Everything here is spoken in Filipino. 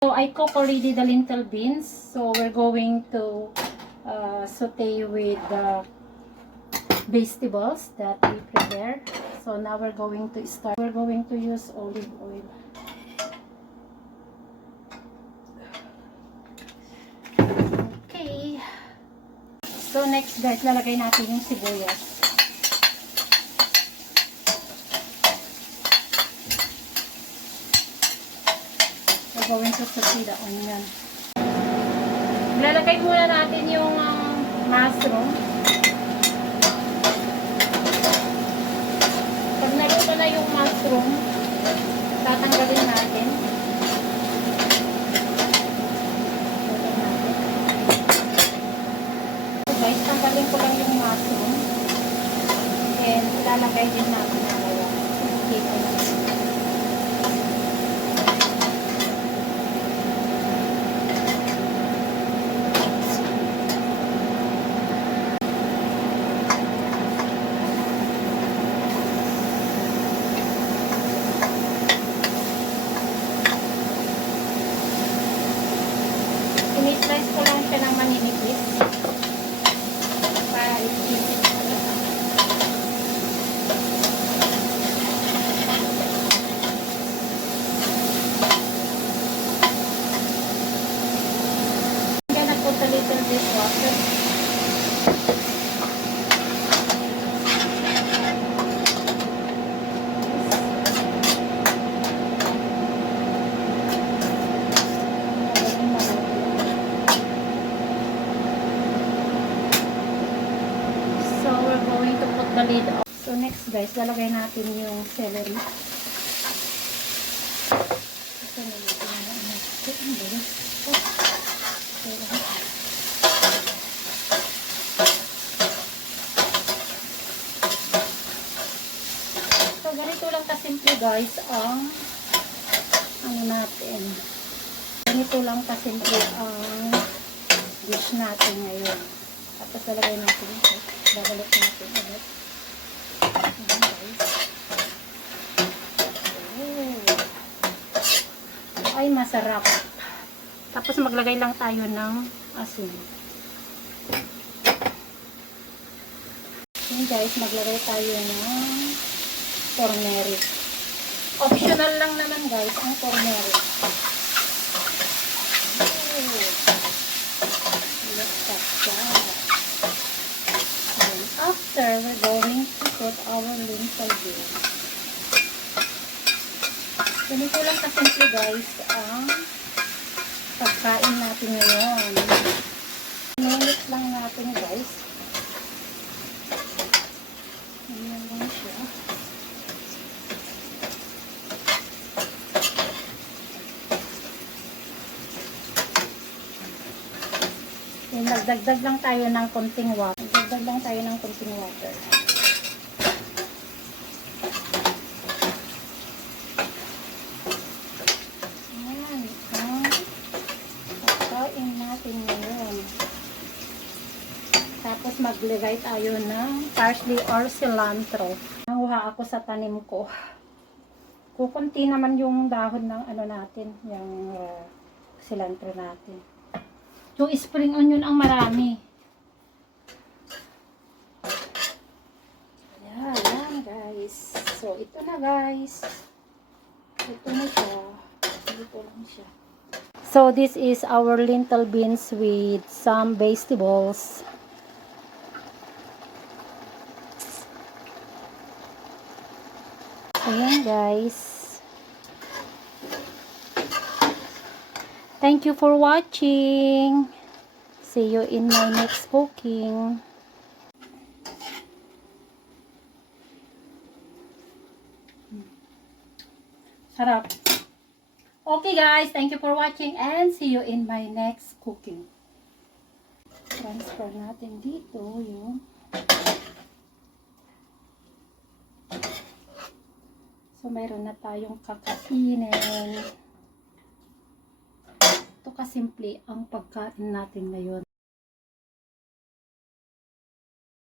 So I cook already the lentil beans. So we're going to saute with the vegetables that we prepare. So now we're going to start. We're going to use olive oil. Okay. So next guys, lalagay natin yung sibuyas. We're going to saute the onion. Lalagay muna natin yung mushroom. Pag naluto na yung mushroom, tatanggalin natin. So guys, tanggalin ko lang yung mushroom. And ilalagay din natin na ngayon. Kita natin. Sinislice ko lang siya ng maninipis para isipin talaga. I'm gonna put a little bit water. The lid off. So next guys, lalagay natin yung celery. So ganito lang kasimple guys ang ano natin. Ganito lang kasimple ang dish natin ngayon. Tapos lalagay natin ito. Babalik natin ulit. Ayan guys. Oh. Ay, masarap. Tapos maglagay lang tayo ng asin. Ayan guys, maglagay tayo ng turmeric. Optional lang naman guys ang turmeric. Look at that. After, we're going to put our lentil beans. Ganito lang kasimple guys ang pagkain natin ngayon. Minute lang natin guys. Ganyan lang siya. Nagdagdag lang tayo ng konting water. Nagdagdag lang tayo ng konting water. Ayan. Ang pagkain natin ngayon. Tapos maglagay tayo ng parsley or cilantro. Nakuha ako sa tanim ko. Kukunti naman yung dahon ng ano natin, yung cilantro natin. Yung spring onion ang marami. Ayan guys. So, ito na guys. Ito na siya. Ito lang siya. So, this is our lentil beans with some vegetables. Ayan guys. Thank you for watching. See you in my next cooking. Sarap. Okay guys, thank you for watching and see you in my next cooking. Transfer natin dito yung so mayroon na tayong kakainin. Ito kasimple ang pagkain natin ngayon.